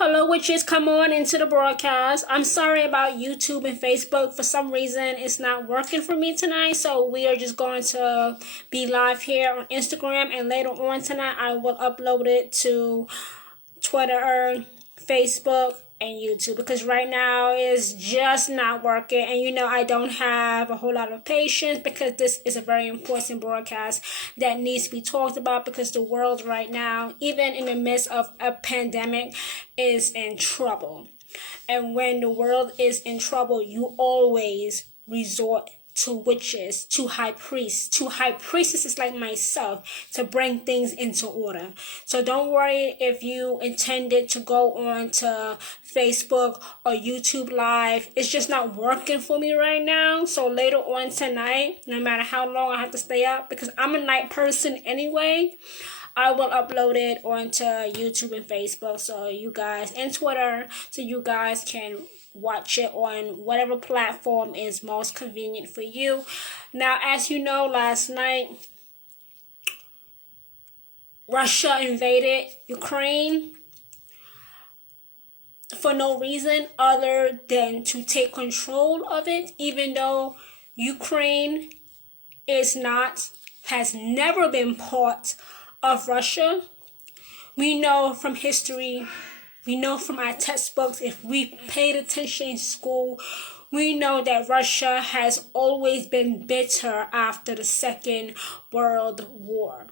Hello, witches, come on into the broadcast. I'm sorry about YouTube and Facebook. For some reason, it's not working for me tonight, so we are just going to be live here on Instagram, and later on tonight, I will upload it to Twitter, Facebook, and YouTube, because right now it's just not working. And I don't have a whole lot of patience, because this is a very important broadcast that needs to be talked about, because the world right now, even in the midst of a pandemic, is in trouble. And when the world is in trouble, you always resort to witches, to high priests, to high priestesses like myself, to bring things into order. So don't worry if you intended to go on to Facebook or YouTube Live. It's just not working for me right now. So later on tonight, no matter how long I have to stay up, because I'm a night person anyway, I will upload it onto YouTube and Facebook, so you guys, and Twitter, so you guys can watch it on whatever platform is most convenient for you. Now, as you know, last night Russia invaded Ukraine for no reason other than to take control of it, even though Ukraine has never been part of Russia. We know from history, we know from our textbooks, if we paid attention in school, we know that Russia has always been bitter after the Second World War.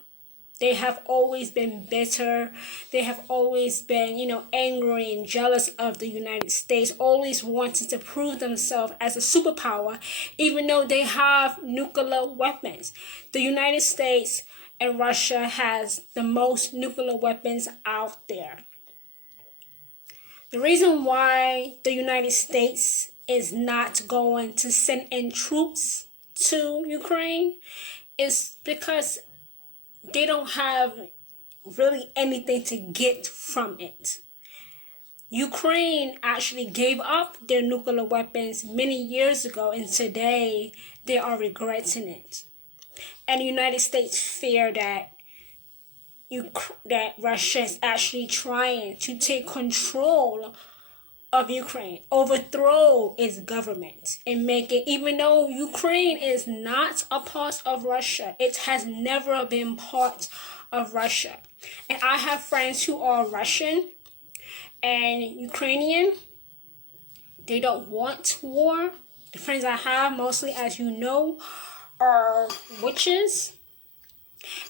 They have always been bitter. They have always been, angry and jealous of the United States, always wanting to prove themselves as a superpower, even though they have nuclear weapons. The United States and Russia has the most nuclear weapons out there. The reason why the United States is not going to send in troops to Ukraine is because they don't have really anything to get from it. Ukraine actually gave up their nuclear weapons many years ago, and today they are regretting it. And the United States fear that Russia is actually trying to take control of Ukraine, overthrow its government, and make it, even though Ukraine is not a part of Russia, it has never been part of Russia. And I have friends who are Russian and Ukrainian. They don't want war. The friends I have, mostly, as you know, are witches,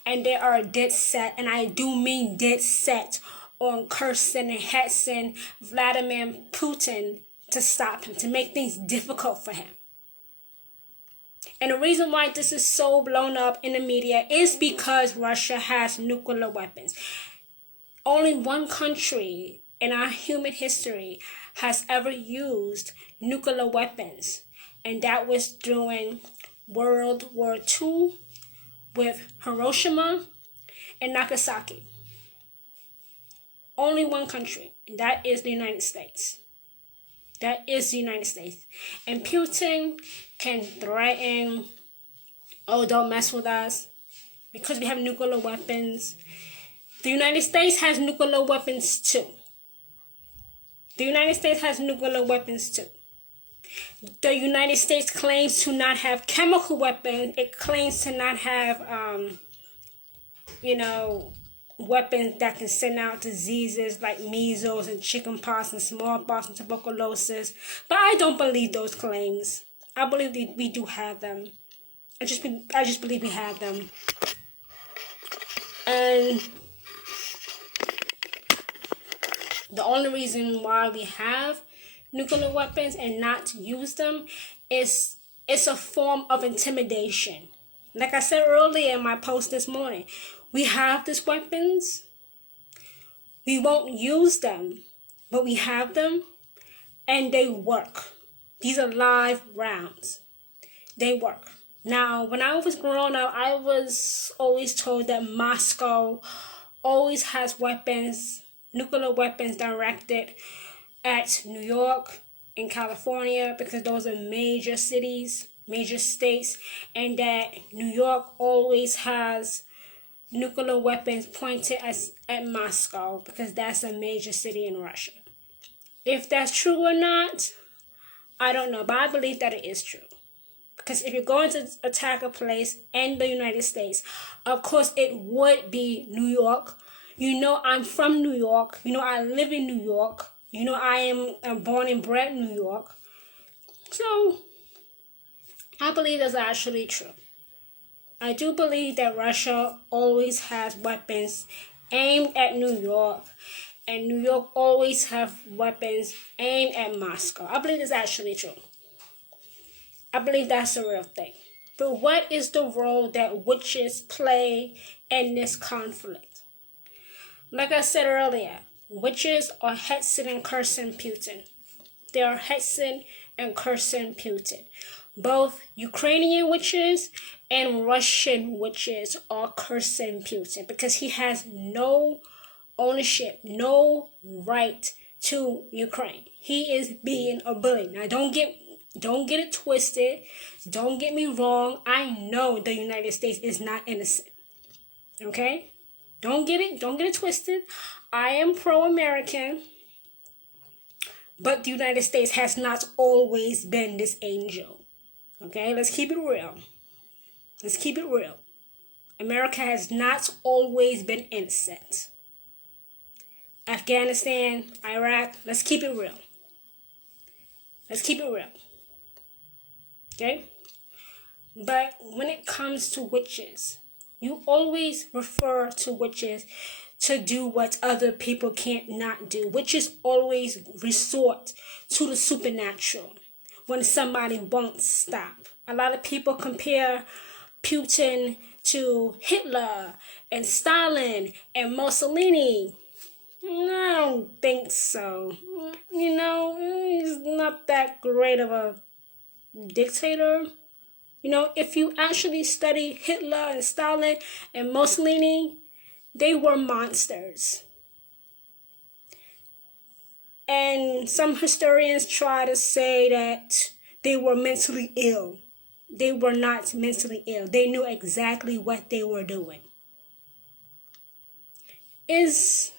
and they are dead set, and I do mean dead set, on cursing and hexing Vladimir Putin to stop him, to make things difficult for him. And the reason why this is so blown up in the media is because Russia has nuclear weapons. Only one country in our human history has ever used nuclear weapons, and that was during World War II with Hiroshima and Nagasaki. Only one country, and that is the United States. That is the United States. And Putin can threaten, don't mess with us, because we have nuclear weapons. The United States has nuclear weapons too. The United States has nuclear weapons too. The United States claims to not have chemical weapons. It claims to not have, weapons that can send out diseases like measles and chickenpox and smallpox and tuberculosis. But I don't believe those claims. I believe we do have them. I just believe we have them. And the only reason why we have nuclear weapons and not to use them is it's a form of intimidation. Like I said earlier in my post this morning, we have these weapons. We won't use them, but we have them, and they work. These are live rounds. They work. Now, when I was growing up, I was always told that Moscow always has weapons, nuclear weapons directed at New York and California, because those are major cities, major states, and that New York always has nuclear weapons pointed at Moscow, because that's a major city in Russia. If that's true or not, I don't know, but I believe that it is true. Because if you're going to attack a place in the United States, of course it would be New York. You know, I'm from New York. You know, I live in New York. You know, I'm born and bred in New York. So, I believe that's actually true. I do believe that Russia always has weapons aimed at New York. And New York always have weapons aimed at Moscow. I believe that's actually true. I believe that's a real thing. But what is the role that witches play in this conflict? Like I said earlier, witches are hexing and cursing Putin. They are hexing and cursing Putin. Both Ukrainian witches and Russian witches are cursing Putin because he has no ownership, no right to Ukraine. He is being a bully. Now don't get it twisted. Don't get me wrong. I know the United States is not innocent. Okay? Don't get it twisted. I am pro-American, but the United States has not always been this angel. Okay? Let's keep it real. Let's keep it real. America has not always been innocent. Afghanistan, Iraq, let's keep it real. Let's keep it real. Okay? But when it comes to witches, you always refer to witches to do what other people can't not do. Witches always resort to the supernatural when somebody won't stop. A lot of people compare Putin to Hitler and Stalin and Mussolini. I don't think so. You know, he's not that great of a dictator. You know, if you actually study Hitler and Stalin and Mussolini, they were monsters. And some historians try to say that they were mentally ill. They were not mentally ill. They knew exactly what they were doing. Is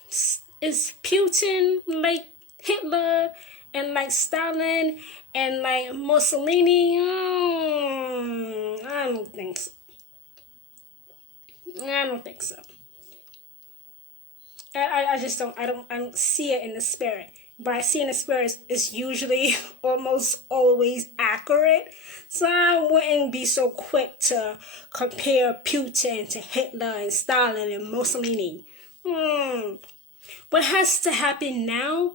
Putin like Hitler and like Stalin and like Mussolini? I don't think so. I don't think so. I just don't. I don't see it in the spirit. But I see in the spirit is usually almost always accurate. So I wouldn't be so quick to compare Putin to Hitler and Stalin and Mussolini. What has to happen now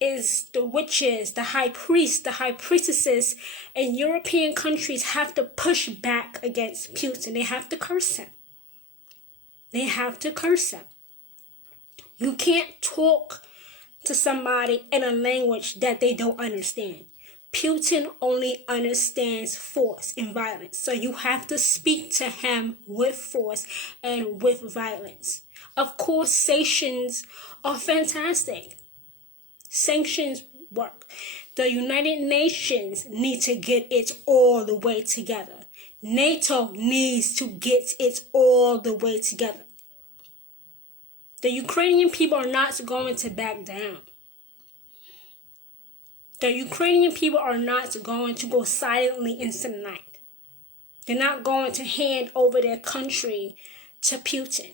is the witches, the high priests, the high priestesses in European countries have to push back against Putin. They have to curse him. They have to curse him. You can't talk to somebody in a language that they don't understand. Putin only understands force and violence. So you have to speak to him with force and with violence. Of course, sanctions are fantastic. Sanctions work. The United Nations need to get it all the way together. NATO needs to get it all the way together. The Ukrainian people are not going to back down. The Ukrainian people are not going to go silently into the night. They're not going to hand over their country to Putin.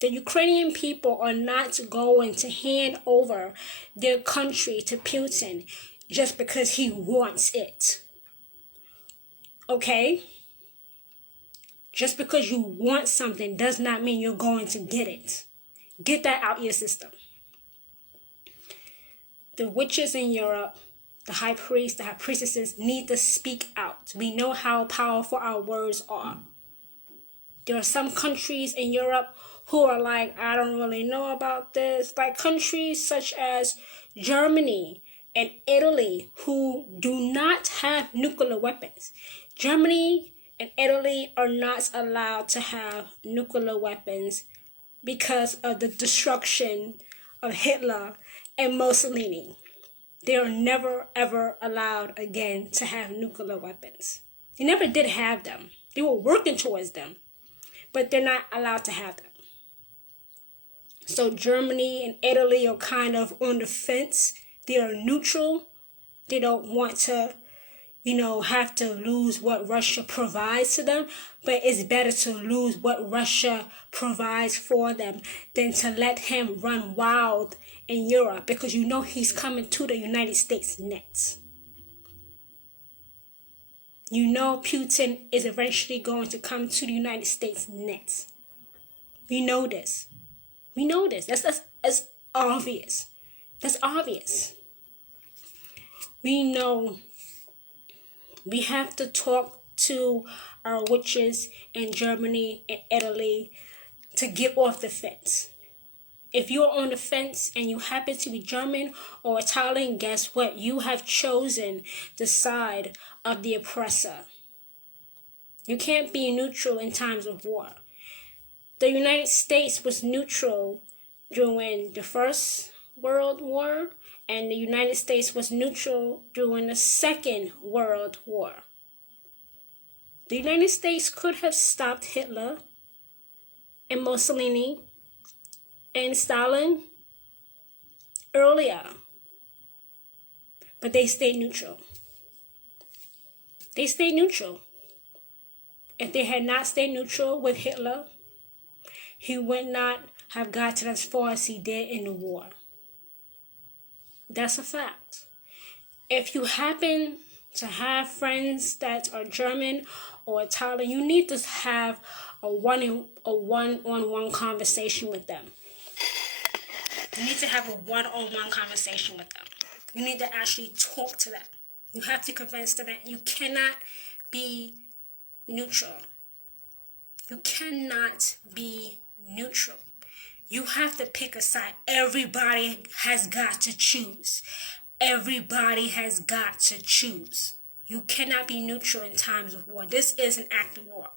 The Ukrainian people are not going to hand over their country to Putin just because he wants it. Okay? Just because you want something does not mean you're going to get it. Get that out your system. The witches in Europe, the high priests, the high priestesses need to speak out. We know how powerful our words are. There are some countries in Europe who are like, I don't really know about this. Like countries such as Germany and Italy who do not have nuclear weapons. Germany and Italy are not allowed to have nuclear weapons because of the destruction of Hitler and Mussolini. They are never ever allowed again to have nuclear weapons. They never did have them. They were working towards them, but they're not allowed to have them. So Germany and Italy are kind of on the fence They are neutral. They don't want to, have to lose what Russia provides to them, but it's better to lose what Russia provides for them than to let him run wild in Europe, because he's coming to the United States next. Putin is eventually going to come to the United States next. We know this. That's obvious. That's obvious. We know we have to talk to our witches in Germany and Italy to get off the fence. If you're on the fence and you happen to be German or Italian, guess what? You have chosen the side of the oppressor. You can't be neutral in times of war. The United States was neutral during the First World War, and the United States was neutral during the Second World War. The United States could have stopped Hitler and Mussolini and Stalin earlier, but they stayed neutral. They stayed neutral. If they had not stayed neutral with Hitler, he would not have gotten as far as he did in the war. That's a fact. If you happen to have friends that are German or Italian, you need to have a one-on-one conversation with them. You need to have a one-on-one conversation with them. You need to actually talk to them. You have to convince them that you cannot be neutral. You cannot be neutral. You have to pick a side. Everybody has got to choose. Everybody has got to choose. You cannot be neutral in times of war. This is an act of war.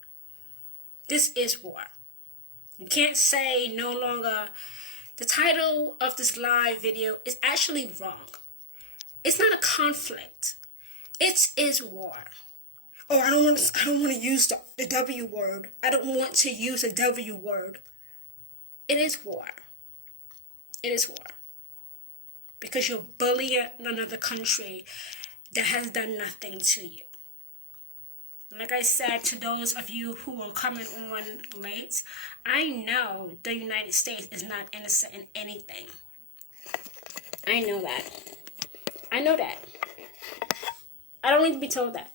This is war. You can't say no longer. The title of this live video is actually wrong. It's not a conflict. It is war. Oh, I don't want to use the W word. I don't want to use the W word. It is war. It is war. Because you're bullying another country that has done nothing to you. Like I said, to those of you who are coming on late, I know the United States is not innocent in anything. I know that. I know that. I don't need to be told that.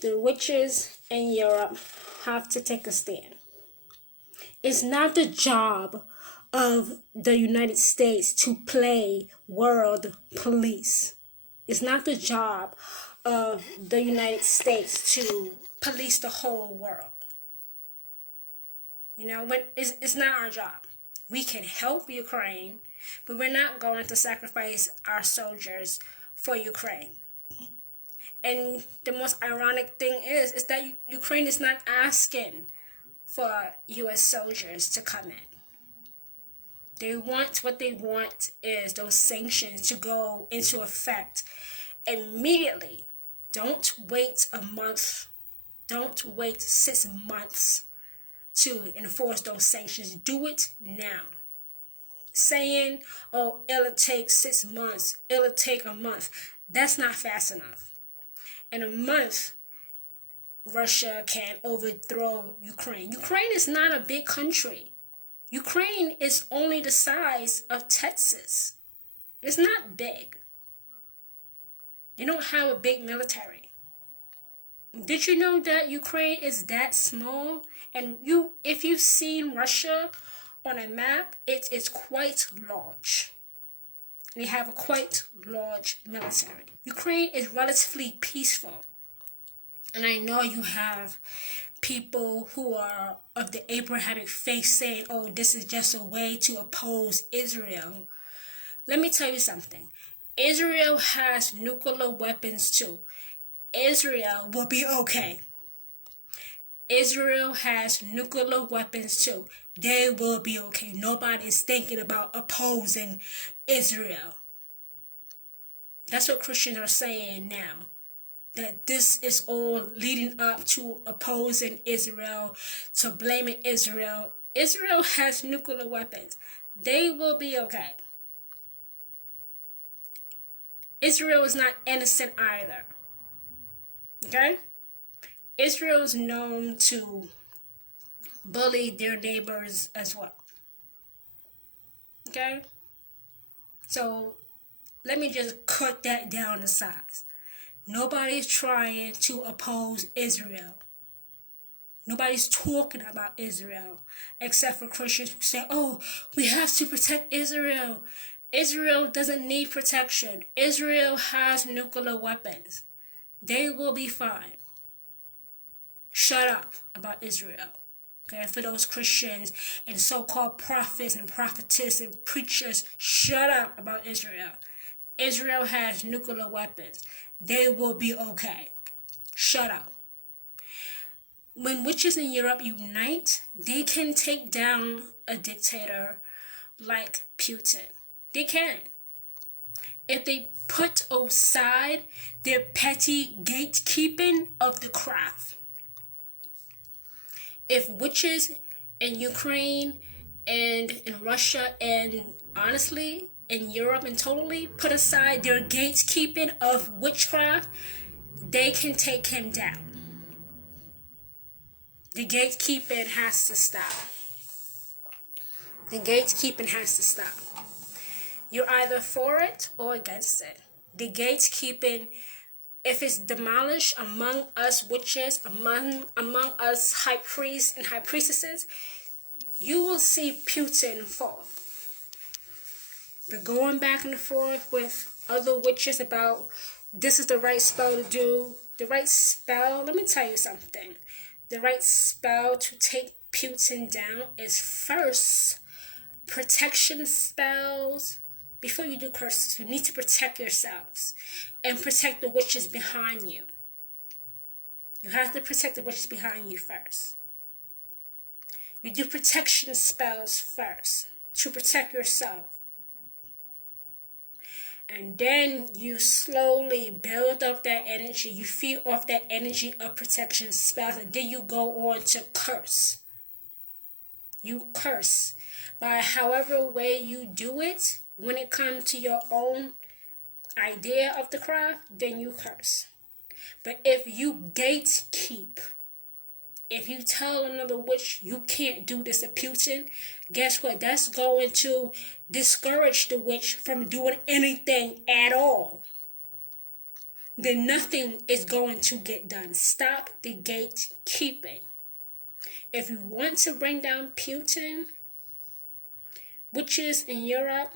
The witches in Europe have to take a stand. It's not the job of the United States to play world police. It's not the job of the United States to police the whole world. But it's not our job. We can help Ukraine, but we're not going to sacrifice our soldiers for Ukraine. And the most ironic thing is that Ukraine is not asking for U.S. soldiers to come in. What they want is those sanctions to go into effect immediately. Don't wait a month. Don't wait 6 months to enforce those sanctions. Do it now. Saying, oh, it'll take 6 months. It'll take a month. That's not fast enough. In a month, Russia can overthrow Ukraine. Ukraine is not a big country. Ukraine is only the size of Texas. It's not big. They don't have a big military. Did you know that Ukraine is that small? And if you've seen Russia on a map, it is quite large. They have a quite large military. Ukraine is relatively peaceful. And I know you have people who are of the Abrahamic faith saying, oh, this is just a way to oppose Israel. Let me tell you something. Israel has nuclear weapons too. Israel will be okay. Israel has nuclear weapons too. They will be okay. Nobody is thinking about opposing Israel. That's what Christians are saying now. That this is all leading up to opposing Israel, to blaming Israel. Israel has nuclear weapons. They will be okay. Israel is not innocent either. Okay? Israel is known to bully their neighbors as well. Okay? So let me just cut that down to size. Nobody's trying to oppose Israel. Nobody's talking about Israel except for Christians who say, oh, we have to protect Israel. Israel doesn't need protection. Israel has nuclear weapons. They will be fine. Shut up about Israel. Okay, for those Christians and so-called prophets and prophetess and preachers, shut up about Israel. Israel has nuclear weapons. They will be okay. Shut up. When witches in Europe unite, they can take down a dictator like Putin. They can. If they put aside their petty gatekeeping of the craft. If witches in Ukraine and in Russia and honestly in Europe and totally put aside their gatekeeping of witchcraft, they can take him down. The gatekeeping has to stop. The gatekeeping has to stop. You're either for it or against it. The gatekeeping, if it's demolished among us witches, among us high priests and high priestesses, you will see Putin fall. But going back and forth with other witches about this is the right spell to do, the right spell, let me tell you something. The right spell to take Putin down is first protection spells. Before you do curses, you need to protect yourselves and protect the witches behind you. You have to protect the witches behind you first. You do protection spells first to protect yourself. And then you slowly build up that energy. You feed off that energy of protection spells. And then you go on to curse. You curse. By however way you do it, when it comes to your own idea of the craft, then you curse. But if you gatekeep, if you tell another witch you can't do this to Putin, guess what? That's going to discourage the witch from doing anything at all. Then nothing is going to get done. Stop the gatekeeping. If you want to bring down Putin, witches in Europe,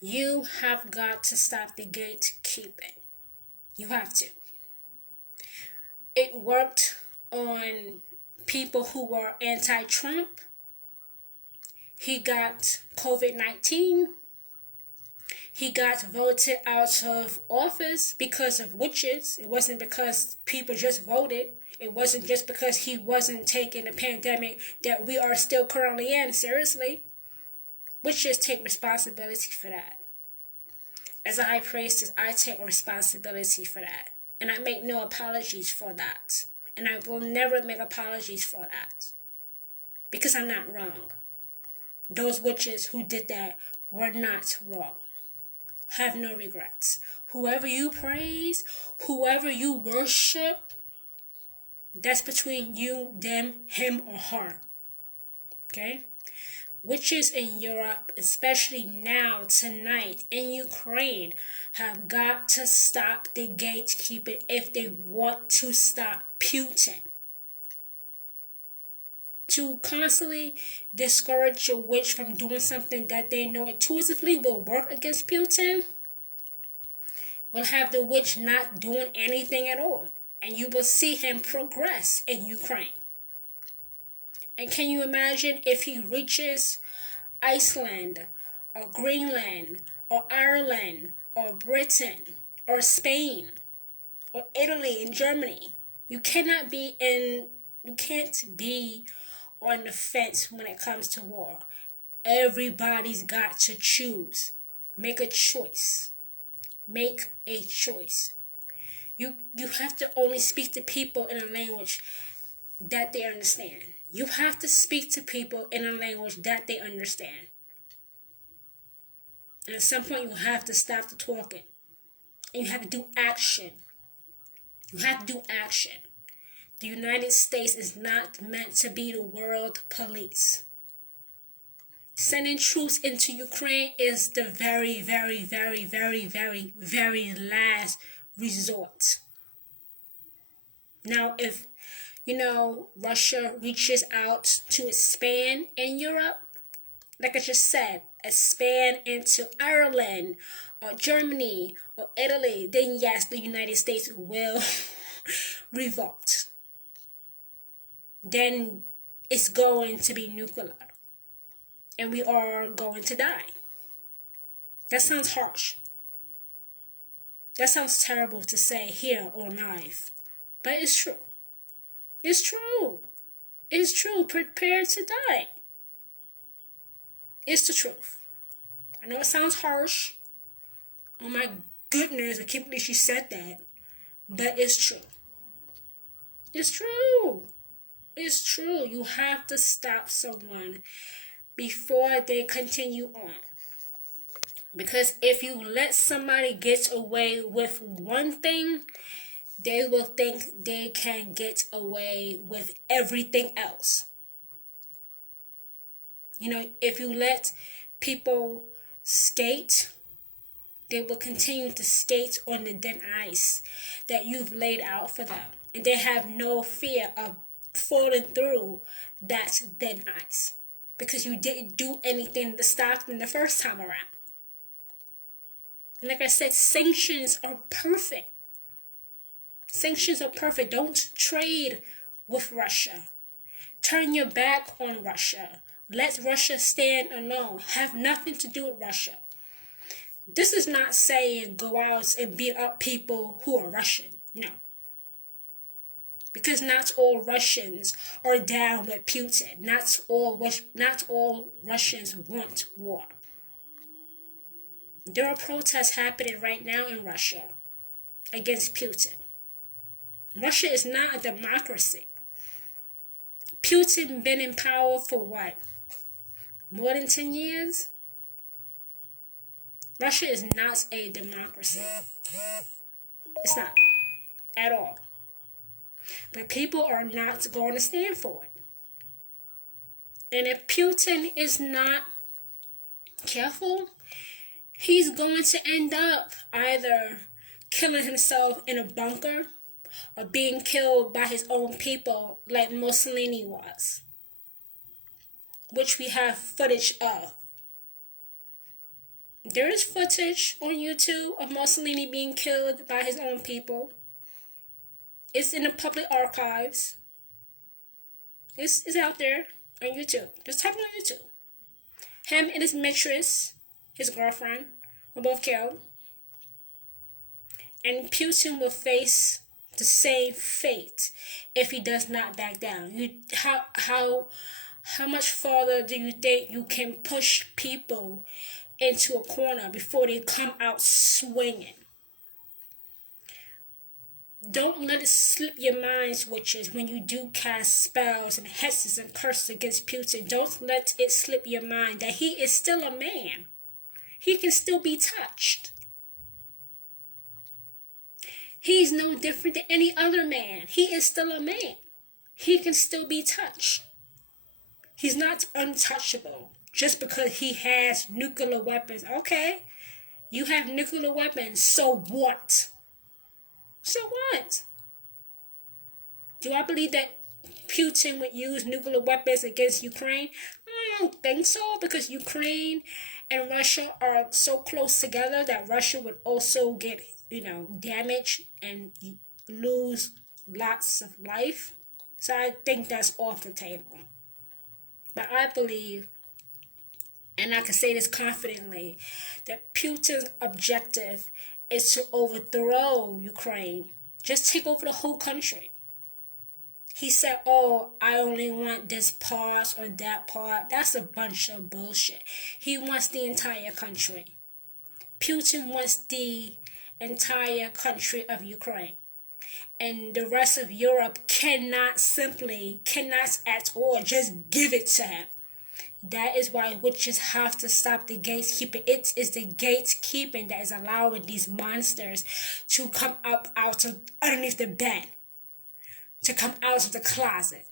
you have got to stop the gatekeeping. You have to. It worked on people who were anti-Trump. He got COVID-19. He got voted out of office because of witches. It wasn't because people just voted. It wasn't just because he wasn't taking the pandemic that we are still currently in seriously. Witches take responsibility for that. As a high priestess, I take responsibility for that. And I make no apologies for that. And I will never make apologies for that. Because I'm not wrong. Those witches who did that were not wrong. Have no regrets. Whoever you praise, whoever you worship, that's between you, them, him, or her. Okay? Witches in Europe, especially now, tonight, in Ukraine, have got to stop the gatekeeping if they want to stop Putin. To constantly discourage a witch from doing something that they know intuitively will work against Putin, will have the witch not doing anything at all. And you will see him progress in Ukraine. And can you imagine if he reaches Iceland or Greenland or Ireland or Britain or Spain or Italy and Germany? You can't be on the fence when it comes to war. Everybody's got to choose. Make a choice. Make a choice. You have to only speak to people in a language that they understand. You have to speak to people in a language that they understand. And at some point, you have to stop the talking. And you have to do action. You have to do action. The United States is not meant to be the world police. Sending troops into Ukraine is the very, very, very, very, very, very last resort. Now, if, Russia reaches out to expand in Europe, like I just said, expand into Ireland or Germany or Italy, then yes, the United States will revolt. Then it's going to be nuclear. And we are going to die. That sounds harsh. That sounds terrible to say here on live. But it's true. It's true. It's true. Prepare to die. It's the truth. I know it sounds harsh. Oh my goodness, I can't believe she said that. But it's true. It's true. It's true. You have to stop someone before they continue on. Because if you let somebody get away with one thing, they will think they can get away with everything else. If you let people skate, they will continue to skate on the thin ice that you've laid out for them. And they have no fear of falling through that thin ice. Because you didn't do anything to stop them the first time around. And like I said, sanctions are perfect. Sanctions are perfect. Don't trade with Russia. Turn your back on Russia. Let Russia stand alone. Have nothing to do with Russia. This is not saying go out and beat up people who are Russian. No. Because not all Russians are down with Putin. Not all Russians want war. There are protests happening right now in Russia against Putin. Russia is not a democracy. Putin been in power for what? More than 10 years? Russia is not a democracy. It's not. At all. But people are not going to stand for it. And if Putin is not careful, he's going to end up either killing himself in a bunker or being killed by his own people like Mussolini was, which we have footage of. There is footage on YouTube of Mussolini being killed by his own people. It's in the public archives. It's out there on YouTube. Just type it on YouTube. Him and his mistress, his girlfriend, were both killed. And Putin will face the same fate if he does not back down. How much farther do you think you can push people into a corner before they come out swinging? Don't let it slip your minds, witches, when you do cast spells and hexes and curses against Putin. Don't let it slip your mind that he is still a man. He can still be touched. He's no different than any other man. He is still a man. He can still be touched. He's not untouchable just because he has nuclear weapons. Okay, you have nuclear weapons, so what? So what? Do I believe that Putin would use nuclear weapons against Ukraine? I don't think so, because Ukraine and Russia are so close together that Russia would also get, damaged and lose lots of life. So I think that's off the table. But I believe, and I can say this confidently, that Putin's objective is to overthrow Ukraine. Just take over the whole country. He said, I only want this part or that part. That's a bunch of bullshit. He wants the entire country. Putin wants the entire country of Ukraine. And the rest of Europe cannot at all just give it to him. That is why witches have to stop the gatekeeping. It is the gatekeeping that is allowing these monsters to come up out of underneath the bed, to come out of the closet,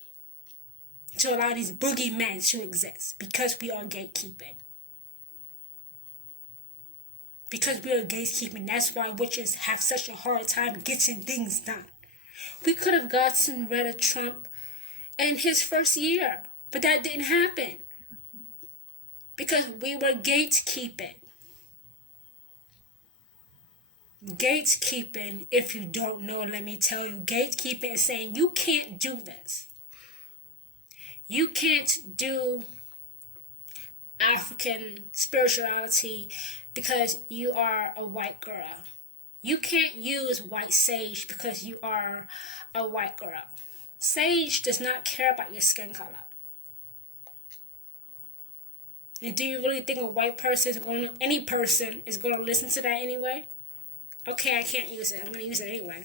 to allow these boogeymen to exist, because we are gatekeeping. Because we are gatekeeping, that's why witches have such a hard time getting things done. We could have gotten rid of Trump in his first year, but that didn't happen. Because we were gatekeeping. Gatekeeping, if you don't know, let me tell you, gatekeeping is saying you can't do this. You can't do African spirituality because you are a white girl. You can't use white sage because you are a white girl. Sage does not care about your skin color. And do you really think a white person is going to, any person is going to listen to that anyway? Okay, I can't use it. I'm going to use it anyway.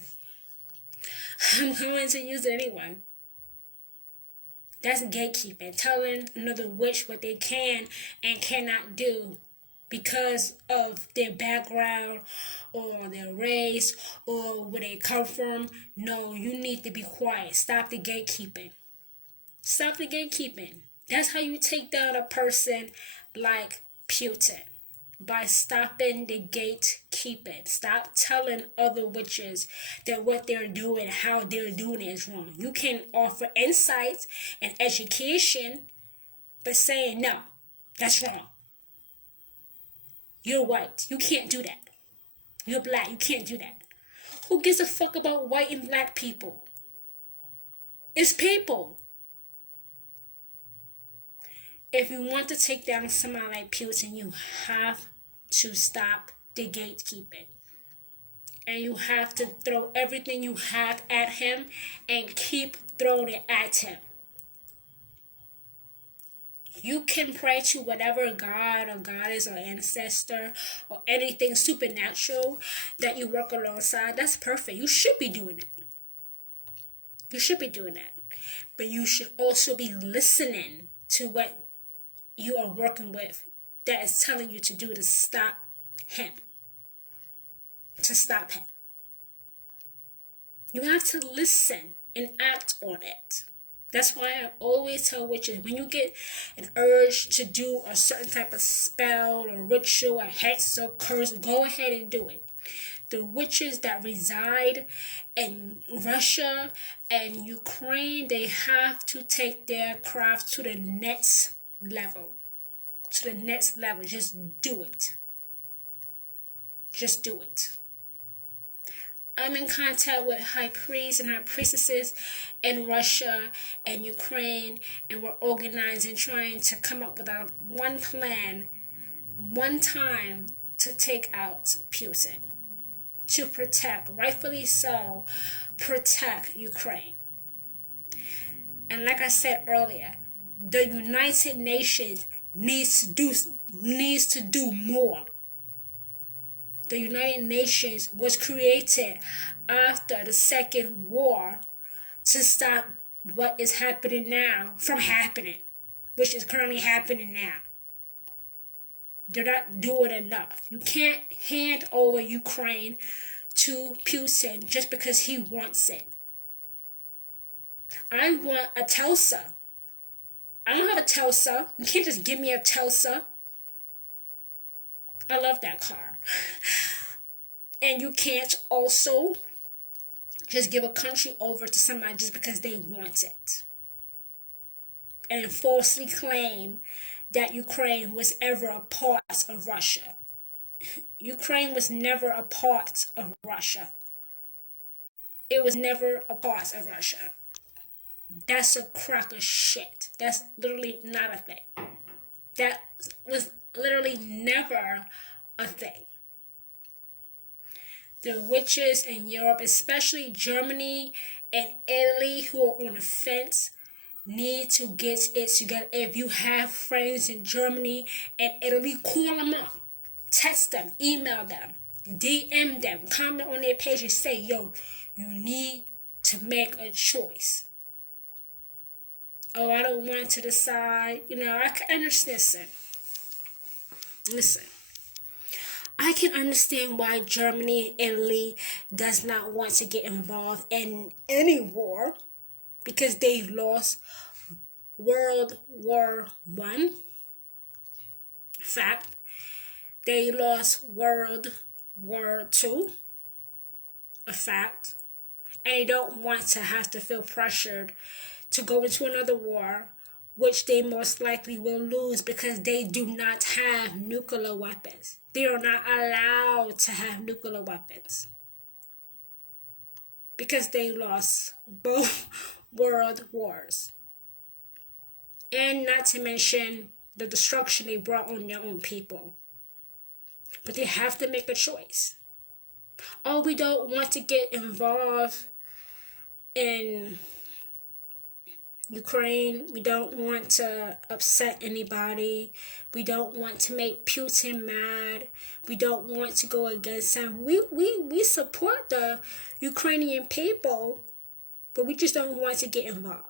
I'm going to use it anyway. That's gatekeeping, telling another witch what they can and cannot do because of their background or their race or where they come from. No, you need to be quiet. Stop the gatekeeping. Stop the gatekeeping. That's how you take down a person like Putin. By stopping the gatekeeping. Stop telling other witches that what they're doing, how they're doing it is wrong. You can offer insights and education, but saying, no, that's wrong. You're white. You can't do that. You're black. You can't do that. Who gives a fuck about white and black people? It's people. If you want to take down somebody like Putin, you have to stop the gatekeeping. And you have to throw everything you have at him and keep throwing it at him. You can pray to whatever God or goddess or ancestor or anything supernatural that you work alongside. That's perfect. You should be doing it. You should be doing that. But you should also be listening to what you are working with that is telling you to do to stop him. To stop him. You have to listen and act on it. That's why I always tell witches, when you get an urge to do a certain type of spell or ritual or hex or curse, go ahead and do it. The witches that reside in Russia and Ukraine, they have to take their craft to the next level. To the next level. Just do it. Just do it. I'm in contact with high priests and high priestesses in Russia and Ukraine, and we're organizing, trying to come up with one plan, one time to take out Putin, to protect, rightfully so, protect Ukraine. And like I said earlier, the United Nations needs to do more. The United Nations was created after the Second War to stop what is happening now from happening, which is currently happening now. They're not doing enough. You can't hand over Ukraine to Putin just because he wants it. I want a Tesla. I don't have a Tesla. You can't just give me a Tesla. I love that car. And you can't also just give a country over to somebody just because they want it. And falsely claim that Ukraine was ever a part of Russia. Ukraine was never a part of Russia. It was never a part of Russia. That's a crock of shit. That's literally not a thing. That was literally never a thing. The witches in Europe, especially Germany and Italy, who are on the fence, need to get it together. If you have friends in Germany and Italy, call them up. Text them, email them, DM them, comment on their page and say, yo, you need to make a choice. Oh, I don't want to decide. I can understand. Listen. I can understand why Germany and Italy does not want to get involved in any war because they lost World War I. Fact, they lost World War II. A fact, and they don't want to have to feel pressured to go into another war, which they most likely will lose because they do not have nuclear weapons. They are not allowed to have nuclear weapons because they lost both world wars. And not to mention the destruction they brought on their own people. But they have to make a choice. Oh, we don't want to get involved in Ukraine. We don't want to upset anybody. We don't want to make Putin mad. We don't want to go against him. We support the Ukrainian people, but we just don't want to get involved.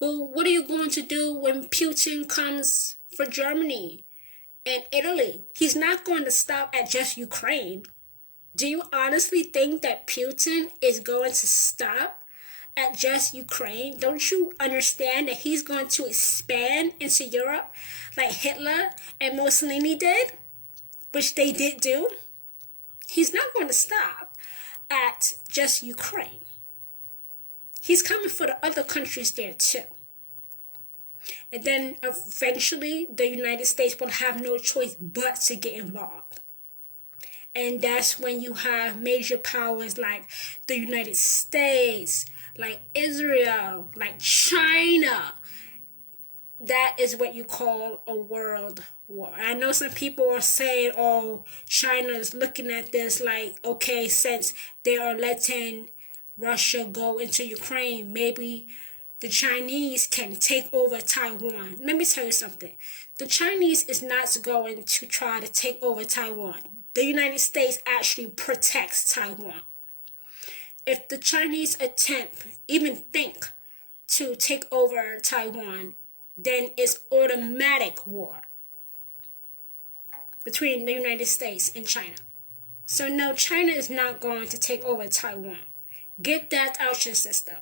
Well, what are you going to do when Putin comes for Germany and Italy? He's not going to stop at just Ukraine. Do you honestly think that Putin is going to stop at just Ukraine? Don't you understand that he's going to expand into Europe like Hitler and Mussolini did, which they did do? He's not going to stop at just Ukraine. He's coming for the other countries there too. And then eventually the United States will have no choice but to get involved. And that's when you have major powers like the United States, like Israel, like China. That is what you call a world war. I know some people are saying, oh, China is looking at this like, okay, since they are letting Russia go into Ukraine, maybe the Chinese can take over Taiwan. Let me tell you something. The Chinese is not going to try to take over Taiwan. The United States actually protects Taiwan. If the Chinese attempt, even think to take over Taiwan, then it's automatic war between the United States and China. So no, China is not going to take over Taiwan. Get that out your system.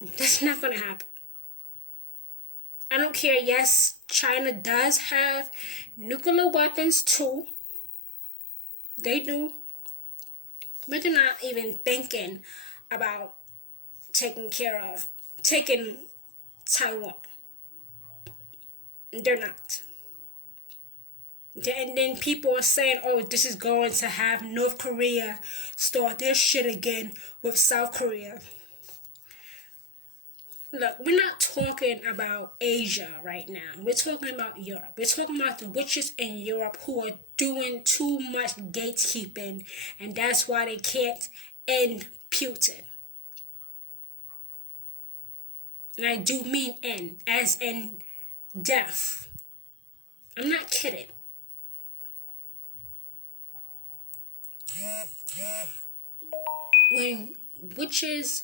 That's not going to happen. I don't care. Yes, China does have nuclear weapons too. They do. But they're not even thinking about taking Taiwan. They're not. And then people are saying, oh, this is going to have North Korea start their shit again with South Korea. Look, we're not talking about Asia right now. We're talking about Europe. We're talking about the witches in Europe who are doing too much gatekeeping, and that's why they can't end Putin. And I do mean end, as in death. I'm not kidding. When witches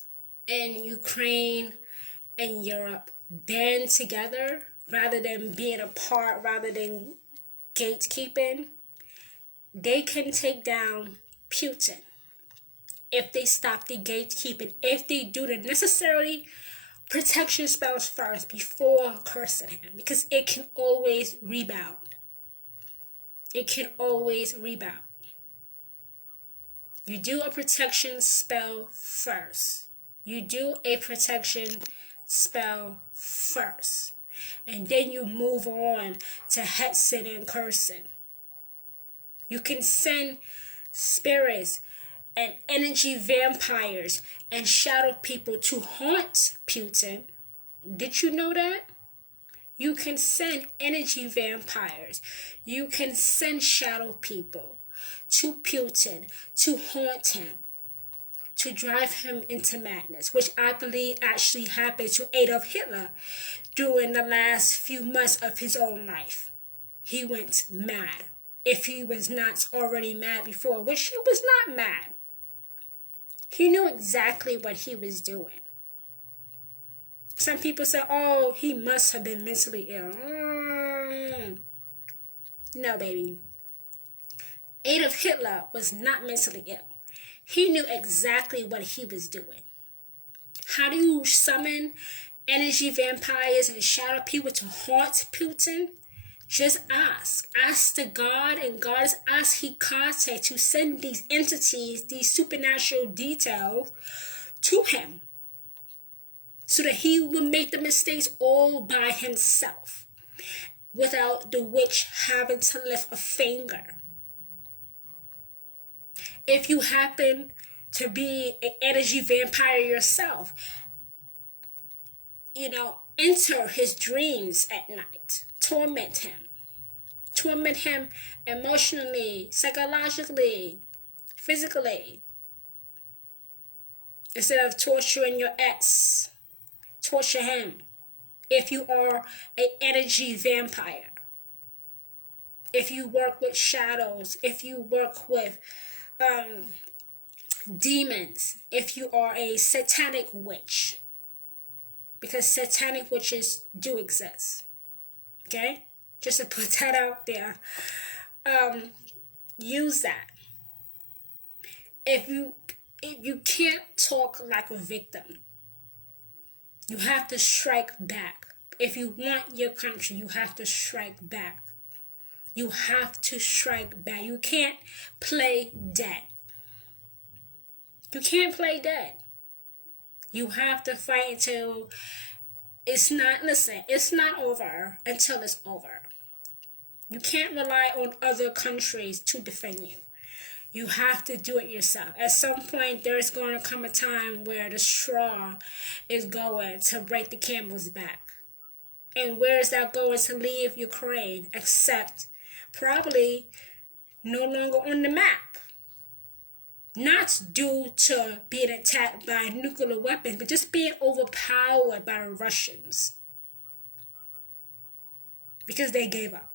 in Ukraine and Europe band together rather than being apart, rather than gatekeeping, they can take down Putin if they stop the gatekeeping, if they do the necessary protection spells first before cursing him, because it can always rebound. It can always rebound. You do a protection spell first. You do a protection spell first. And then you move on to hexing and cursing. You can send spirits and energy vampires and shadow people to haunt Putin. Did you know that? You can send energy vampires. You can send shadow people to Putin to haunt him, to drive him into madness, which I believe actually happened to Adolf Hitler during the last few months of his own life. He went mad. If he was not already mad before, which he was not mad. He knew exactly what he was doing. Some people say, oh, he must have been mentally ill. No, baby. Adolf Hitler was not mentally ill. He knew exactly what he was doing. How do you summon energy vampires and shadow people to haunt Putin? Just ask. Ask the God, and God has asked Hecate to send these entities, these supernatural details, to him, so that he will make the mistakes all by himself, without the witch having to lift a finger. If you happen to be an energy vampire yourself, enter his dreams at night. Torment him. Torment him emotionally, psychologically, physically. Instead of torturing your ex, torture him. If you are an energy vampire, if you work with shadows, if you work with demons, if you are a satanic witch, because satanic witches do exist. Okay? Just to put that out there. Use that. If you can't talk like a victim, you have to strike back. If you want your country, you have to strike back. You have to strike back. You can't play dead. You can't play dead. You have to fight until it's not over until it's over. You can't rely on other countries to defend you. You have to do it yourself. At some point, there's going to come a time where the straw is going to break the camel's back. And where is that going to leave Ukraine? Except probably no longer on the map. Not due to being attacked by nuclear weapons, but just being overpowered by the Russians. Because they gave up.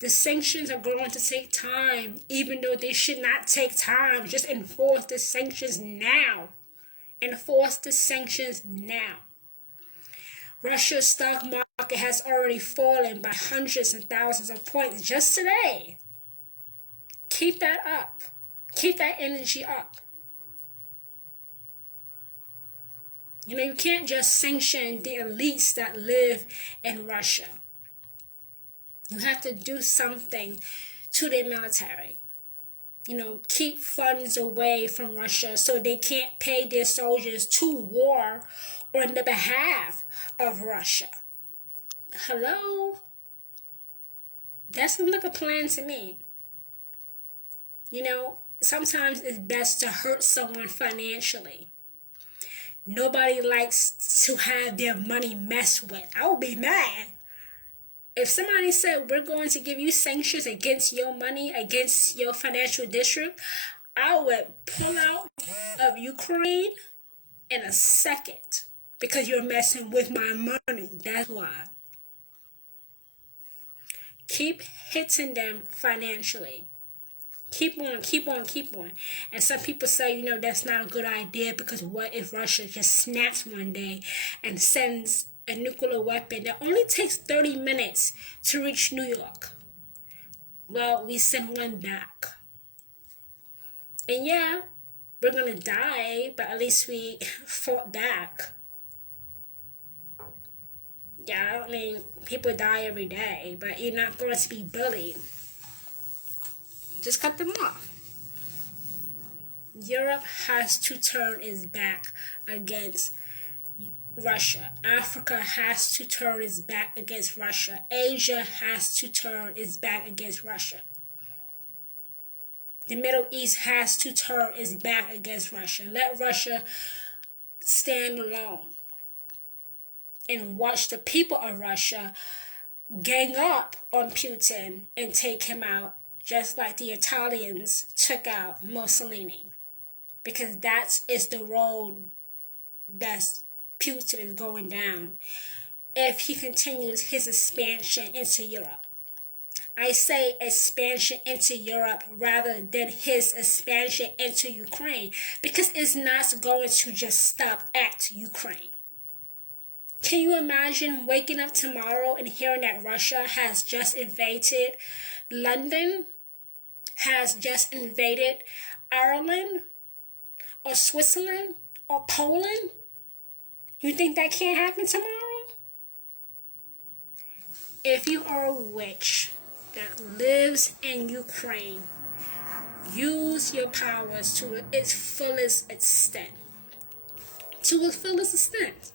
The sanctions are going to take time, even though they should not take time. Just enforce the sanctions now. Enforce the sanctions now. Russia's stock market has already fallen by hundreds and thousands of points just today. Keep that up. Keep that energy up. You can't just sanction the elites that live in Russia. You have to do something to their military. Keep funds away from Russia so they can't pay their soldiers to war on the behalf of Russia. Hello? That seems like a plan to me. Sometimes it's best to hurt someone financially. Nobody likes to have their money messed with. I would be mad. If somebody said, we're going to give you sanctions against your money, against your financial district, I would pull out of Ukraine in a second because you're messing with my money. That's why. Keep hitting them financially. Keep on, keep on, keep on. And some people say, that's not a good idea because what if Russia just snaps one day and sends a nuclear weapon that only takes 30 minutes to reach New York? Well, we send one back. And yeah, we're going to die, but at least we fought back. Yeah, people die every day, but you're not going to be bullied. Just cut them off. Europe has to turn its back against Russia. Africa has to turn its back against Russia. Asia has to turn its back against Russia. The Middle East has to turn its back against Russia. Let Russia stand alone. And watch the people of Russia gang up on Putin and take him out, just like the Italians took out Mussolini. Because that is the road that Putin is going down if he continues his expansion into Europe. I say expansion into Europe rather than his expansion into Ukraine, because it's not going to just stop at Ukraine. Can you imagine waking up tomorrow and hearing that Russia has just invaded London, has just invaded Ireland, or Switzerland, or Poland? You think that can't happen tomorrow? If you are a witch that lives in Ukraine, use your powers to its fullest extent. To its fullest extent.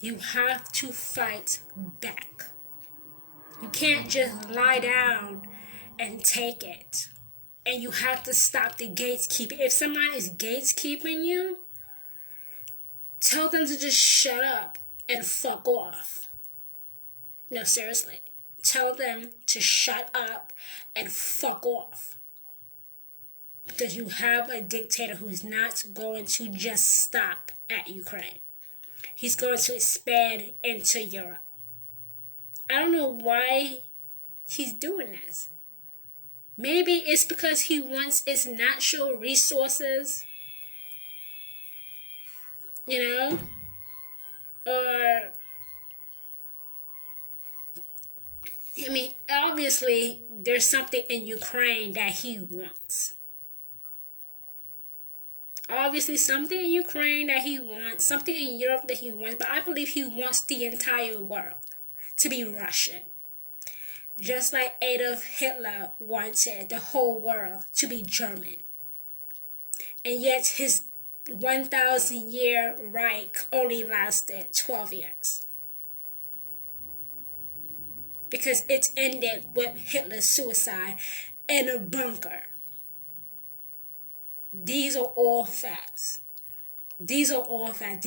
You have to fight back. You can't just lie down and take it. And you have to stop the gatekeeping. If somebody is gatekeeping you, tell them to just shut up and fuck off. No, seriously. Tell them to shut up and fuck off. Because you have a dictator who's not going to just stop at Ukraine. He's going to expand into Europe. I don't know why he's doing this. Maybe it's because he wants its natural resources, you know? Or, I mean, obviously, there's something in Ukraine that he wants. Obviously, something in Ukraine that he wants, something in Europe that he wants, but I believe he wants the entire world to be Russian. Just like Adolf Hitler wanted the whole world to be German. And yet his 1,000-year Reich only lasted 12 years. Because it ended with Hitler's suicide in a bunker. These are all facts. These are all facts.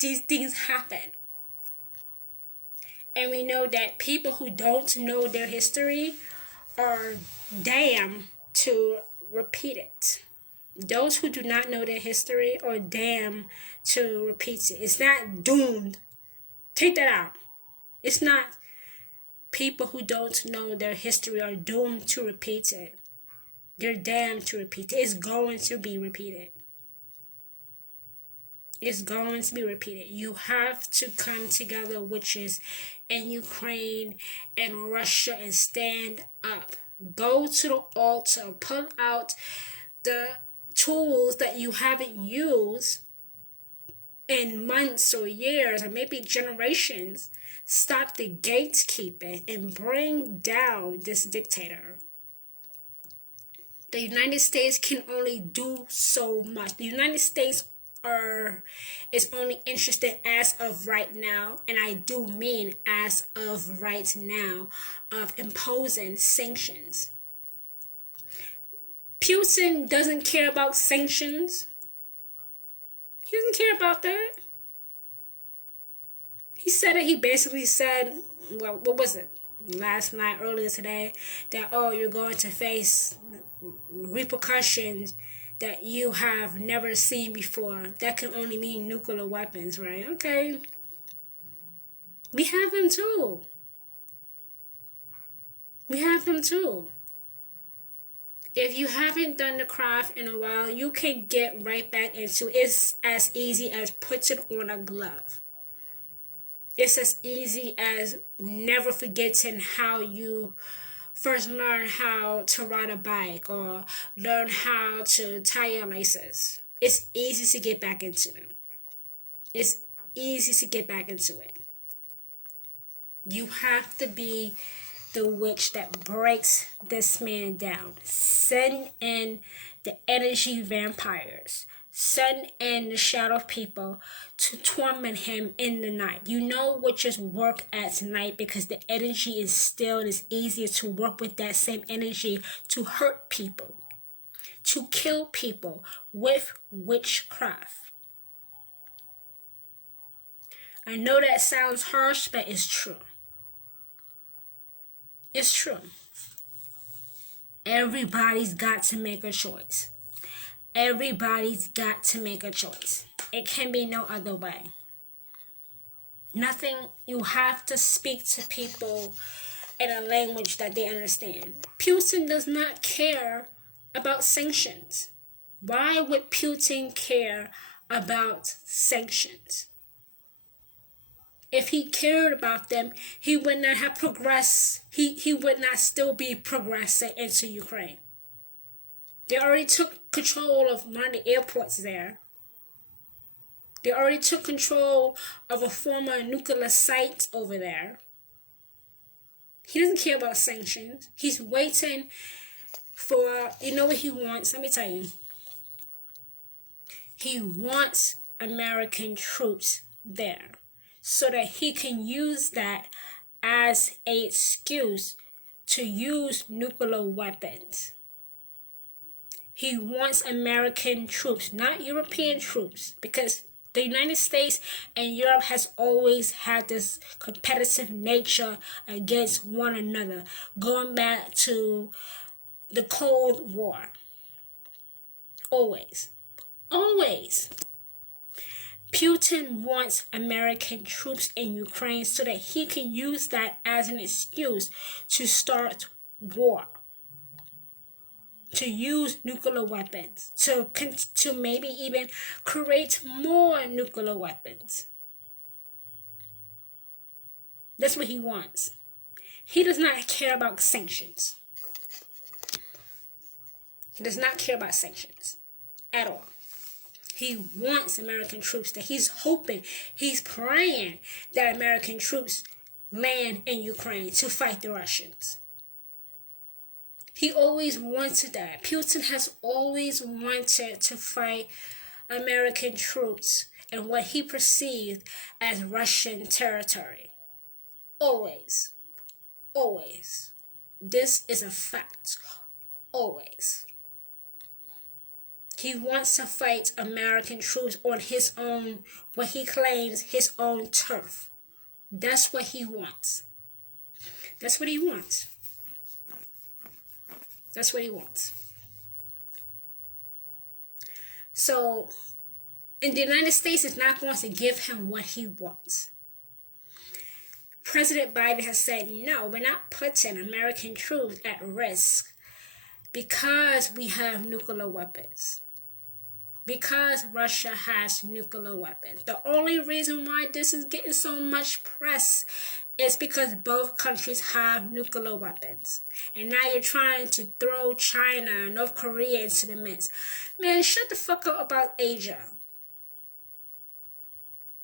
These things happen. And we know that people who don't know their history are damned to repeat it. Those who do not know their history are damned to repeat it. It's not doomed. Take that out. It's not people who don't know their history are doomed to repeat it. They're damned to repeat it. It's going to be repeated. It's going to be repeated. You have to come together, witches in Ukraine and Russia, and stand up. Go to the altar. Pull out the tools that you haven't used in months or years or maybe generations. Stop the gatekeeping and bring down this dictator. The United States can only do so much. The United States is only interested as of right now, and I do mean as of right now, of imposing sanctions. Putin doesn't care about sanctions. He doesn't care about that. He said it. He basically said, well, what was it? Last night, earlier today, that, oh, you're going to face repercussions that you have never seen before. That can only mean nuclear weapons, right? Okay. We have them too. We have them too. If you haven't done the craft in a while, you can get right back into it. It's as easy as putting on a glove. It's as easy as never forgetting how you first learn how to ride a bike or learn how to tie your laces. It's easy to get back into them. It's easy to get back into it. You have to be the witch that breaks this man down. Send in the energy vampires. Send in the shadow people to torment him in the night. You know witches work at night because the energy is still, and it's easier to work with that same energy to hurt people, to kill people with witchcraft. I know that sounds harsh, but it's true. It's true. Everybody's got to make a choice. Everybody's got to make a choice. It can be no other way. Nothing, you have to speak to people in a language that they understand. Putin does not care about sanctions. Why would Putin care about sanctions? If he cared about them, he would not have progressed. He would not still be progressing into Ukraine. They already took control of one of the airports there. They already took control of a former nuclear site over there. He doesn't care about sanctions. He's waiting for, you know what he wants? Let me tell you. He wants American troops there so that he can use that as an excuse to use nuclear weapons. He wants American troops, not European troops, because the United States and Europe has always had this competitive nature against one another, going back to the Cold War. Always. Always. Putin wants American troops in Ukraine so that he can use that as an excuse to start war. To use nuclear weapons, to maybe even create more nuclear weapons. That's what he wants. He does not care about sanctions. He does not care about sanctions at all. He wants American troops there. He's hoping, he's praying that American troops land in Ukraine to fight the Russians. He always wanted that. Putin has always wanted to fight American troops in what he perceived as Russian territory. Always. Always. This is a fact. Always. He wants to fight American troops on his own, what he claims his own turf. That's what he wants. That's what he wants. That's what he wants. So, and the United States is not going to give him what he wants. President Biden has said, no, we're not putting American troops at risk because we have nuclear weapons. Because Russia has nuclear weapons. The only reason why this is getting so much press is because both countries have nuclear weapons. And now you're trying to throw China and North Korea into the mix. Man, shut the fuck up about Asia.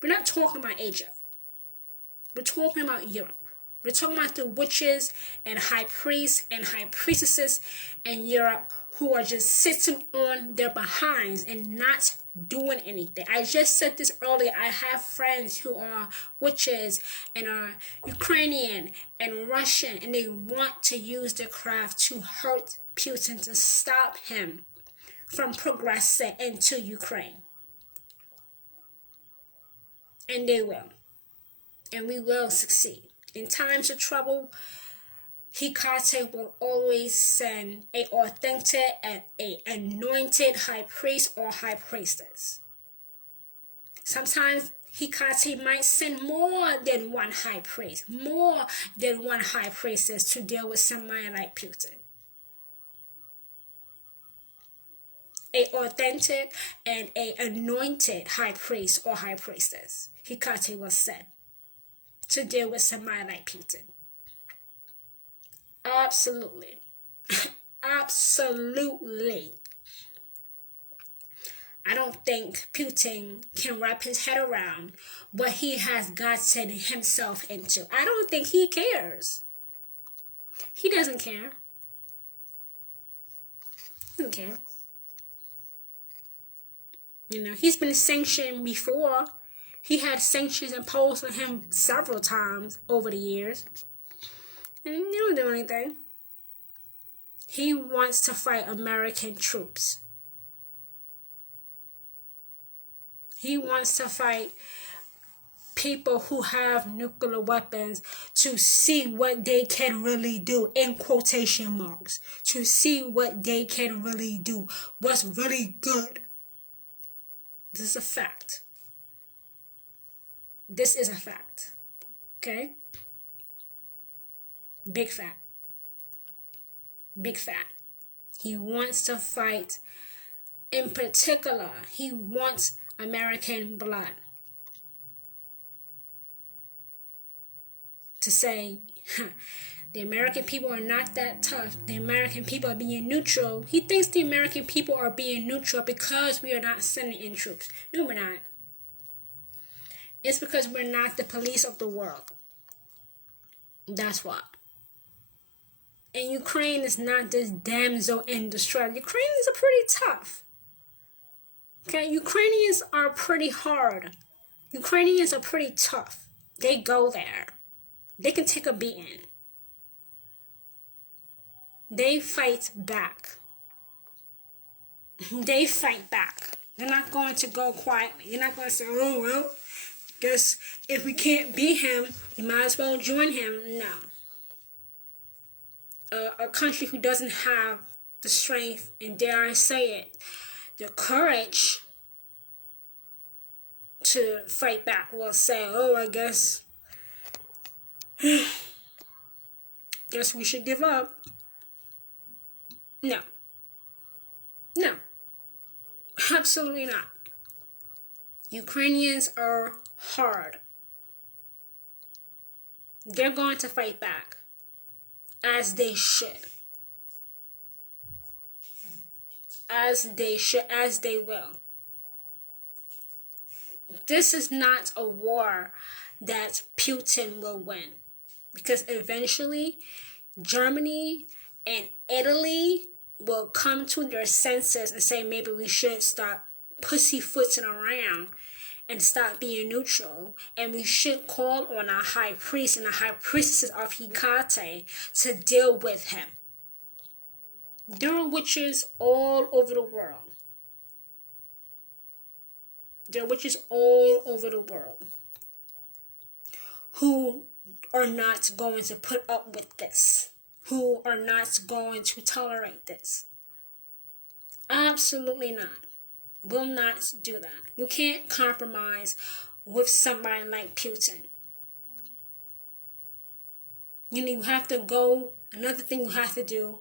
We're not talking about Asia. We're talking about Europe. We're talking about the witches and high priests and high priestesses in Europe who are just sitting on their behinds and not doing anything. I just said this earlier. I have friends who are witches and are Ukrainian and Russian, and they want to use their craft to hurt Putin, to stop him from progressing into Ukraine. And they will. And we will succeed. In times of trouble, Hecate will always send an authentic and an anointed high priest or high priestess. Sometimes Hecate might send more than one high priest, more than one high priestess to deal with somebody like Putin. An authentic and an anointed high priest or high priestess Hecate will send to deal with somebody like Putin. Absolutely. Absolutely. I don't think Putin can wrap his head around what he has gotten himself into. I don't think he cares. He doesn't care. He doesn't care. You know, he's been sanctioned before. He had sanctions imposed on him several times over the years. And he don't do anything. He wants to fight American troops. He wants to fight people who have nuclear weapons to see what they can really do, in quotation marks. To see what they can really do. What's really good. This is a fact. This is a fact. Okay? Big fat. Big fat. He wants to fight. In particular, he wants American blood. To say, the American people are not that tough. The American people are being neutral. He thinks the American people are being neutral because we are not sending in troops. No, we're not. It's because we're not the police of the world. That's why. And Ukraine is not this damsel in distress. Ukrainians are pretty tough. Okay, Ukrainians are pretty hard. Ukrainians are pretty tough. They go there. They can take a beating. They fight back. They fight back. They're not going to go quietly. They're not going to say, oh, well, guess if we can't beat him, we might as well join him. No. A country who doesn't have the strength, and dare I say it, the courage to fight back will say, oh, I guess we should give up. No. No. Absolutely not. Ukrainians are hard. They're going to fight back. As they should. As they should. As they will. This is not a war that Putin will win. Because eventually, Germany and Italy will come to their senses and say maybe we should stop pussyfooting around and stop being neutral, and we should call on our high priest and the high priestess of Hecate to deal with him. There are witches all over the world. There are witches all over the world who are not going to put up with this, who are not going to tolerate this. Absolutely not. Will not do that. You can't compromise with somebody like Putin. You have to go, another thing you have to do,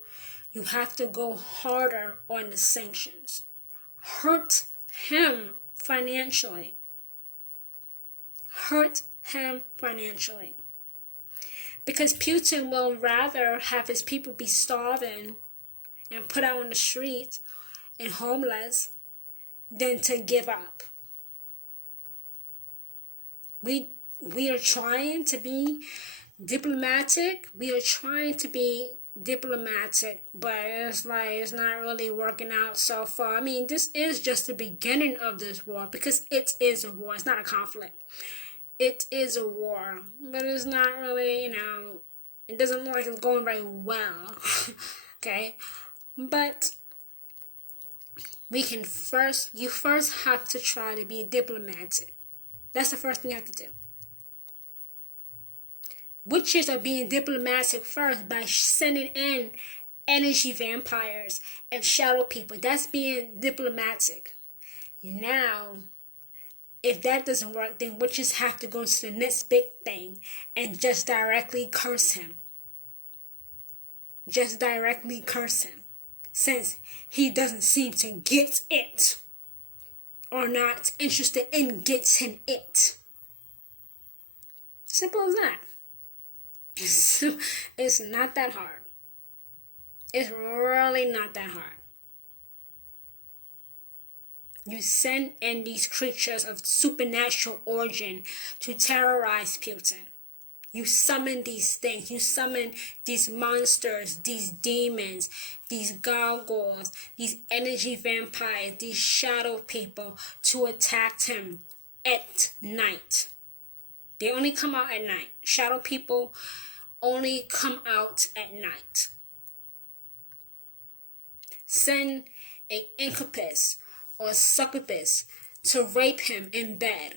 you have to go harder on the sanctions. Hurt him financially. Hurt him financially. Because Putin will rather have his people be starving and put out on the street and homeless than to give up. We are trying to be diplomatic. We are trying to be diplomatic, but it's not really working out so far. I mean, this is just the beginning of this war, because it is a war. It's not a conflict. It is a war, but it's not really, it doesn't look like it's going very well. Okay, but you first have to try to be diplomatic. That's the first thing you have to do. Witches are being diplomatic first by sending in energy vampires and shadow people. That's being diplomatic. Now, if that doesn't work, then witches have to go to the next big thing and just directly curse him. Just directly curse him. Since he doesn't seem to get it, or not interested in getting it. Simple as that. It's not that hard. It's really not that hard. You send in these creatures of supernatural origin to terrorize Putin. You summon these things. You summon these monsters, these demons, these gargoyles, these energy vampires, these shadow people to attack him at night. They only come out at night. Shadow people only come out at night. Send an incubus or a succubus to rape him in bed.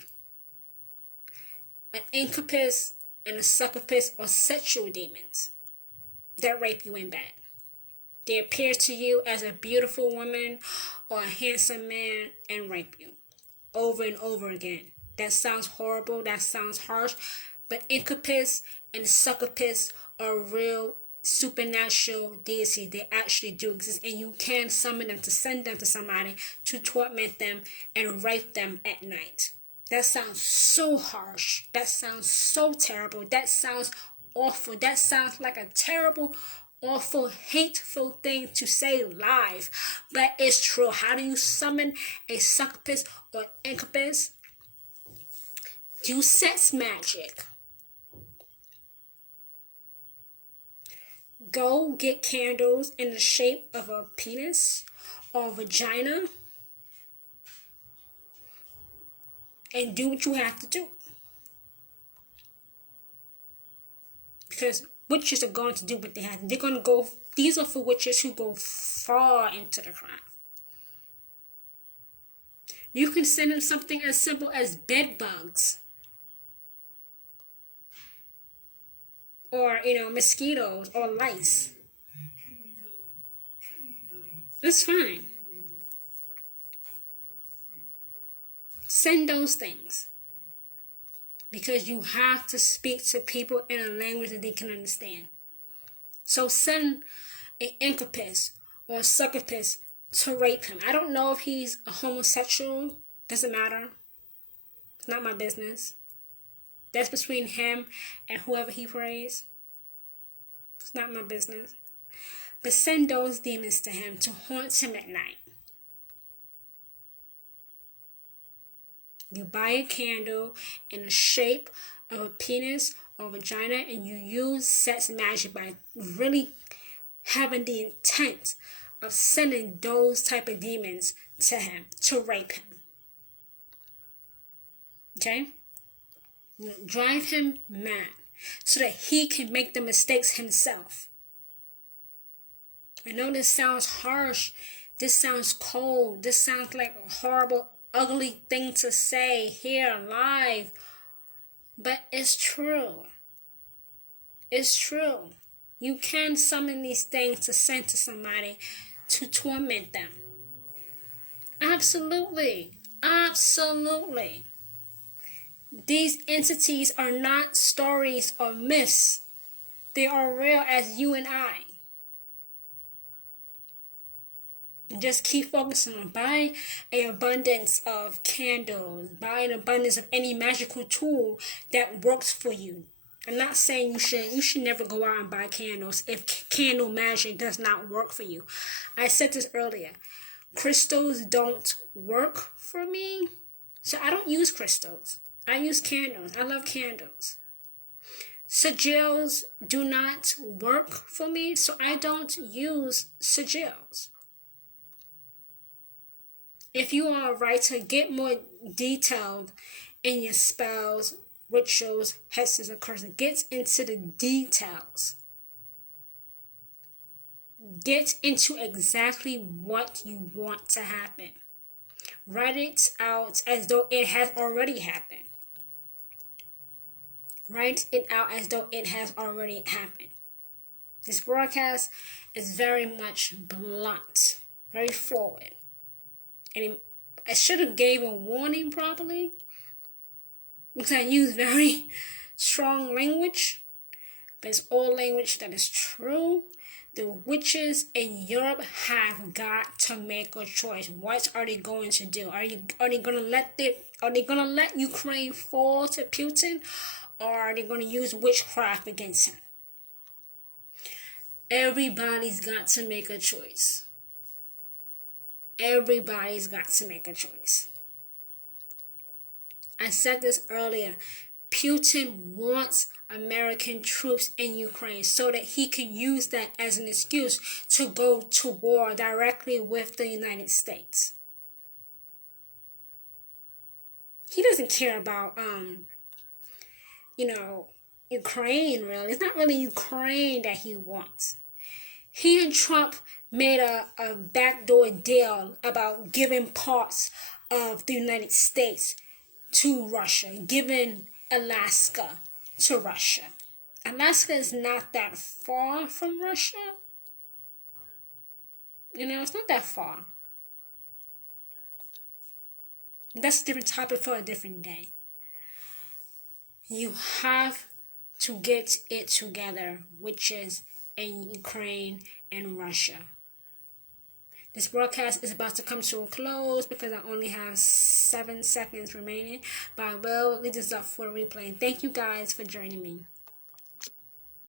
An incubus and a succubus are sexual demons that rape you in bed. They appear to you as a beautiful woman or a handsome man and rape you over and over again. That sounds horrible. That sounds harsh. But incubus and succubus are real supernatural deities. They actually do exist, and you can summon them to send them to somebody to torment them and rape them at night. That sounds so harsh. That sounds so terrible. That sounds awful. That sounds like a terrible, awful, hateful thing to say live. But it's true. How do you summon a succubus or incubus? Do sex magic. Go get candles in the shape of a penis or vagina and do what you have to do. Because witches are going to do what they have. They're going to go, these are for witches who go far into the crime. You can send them something as simple as bed bugs. Or, mosquitoes or lice. That's fine. Send those things. Because you have to speak to people in a language that they can understand. So send an incubus or a succubus to rape him. I don't know if he's a homosexual. Doesn't matter. It's not my business. That's between him and whoever he prays. It's not my business. But send those demons to him to haunt him at night. You buy a candle in the shape of a penis or vagina, and you use sex magic by really having the intent of sending those type of demons to him to rape him. Okay? Drive him mad so that he can make the mistakes himself. I know this sounds harsh. This sounds cold. This sounds like a horrible, ugly thing to say here live. But it's true. It's true. You can summon these things to send to somebody to torment them. Absolutely. Absolutely. These entities are not stories or myths. They are real as you and I. Just keep focusing on buying an abundance of candles, buy an abundance of any magical tool that works for you. I'm not saying you should never go out and buy candles if candle magic does not work for you. I said this earlier. Crystals don't work for me, so I don't use crystals. I use candles. I love candles. Sigils do not work for me, so I don't use sigils. If you are a writer, get more detailed in your spells, rituals, hexes, and curses. Get into the details. Get into exactly what you want to happen. Write it out as though it has already happened. Write it out as though it has already happened. This broadcast is very much blunt, very forward. And I should have gave a warning properly because I use very strong language, but it's all language that is true. The witches in Europe have got to make a choice. What are they going to do? Are they going to let Ukraine fall to Putin, or are they going to use witchcraft against him? Everybody's got to make a choice. Everybody's got to make a choice. I said this earlier. Putin wants American troops in Ukraine so that he can use that as an excuse to go to war directly with the United States. He doesn't care about, Ukraine, really. It's not really Ukraine that he wants. He and Trump made a backdoor deal about giving parts of the United States to Russia, giving Alaska to Russia. Alaska is not that far from Russia. It's not that far. That's a different topic for a different day. You have to get it together, which is in Ukraine and Russia. This broadcast is about to come to a close because I only have 7 seconds remaining, but I will leave this up for replay. Thank you guys for joining me.